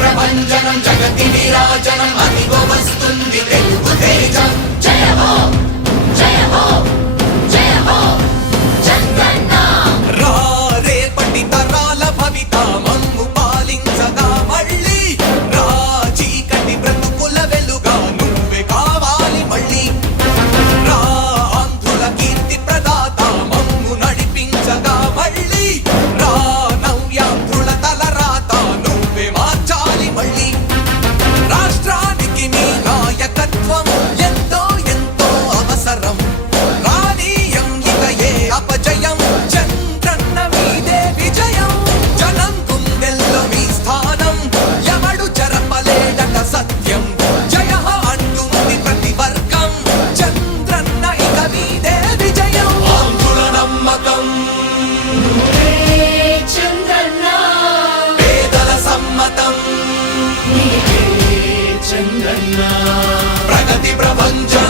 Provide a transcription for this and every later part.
ప్రపంచనం జగతి విరాజనం అదిగో వస్తుంది తెలుగు తేజం. జయ హో! జయ హో! ప్రగతి ప్రపంచం.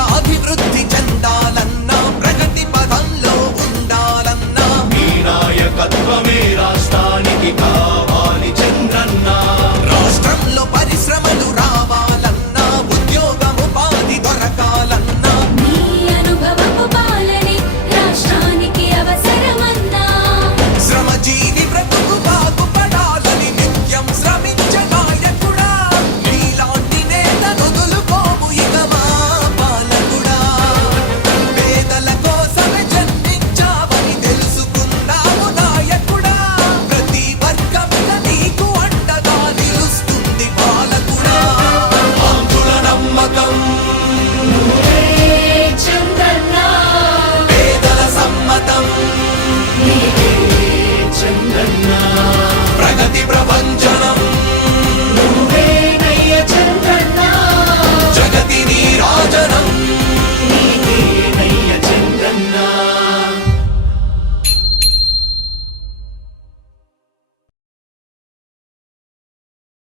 అభివృద్ధి చెందా?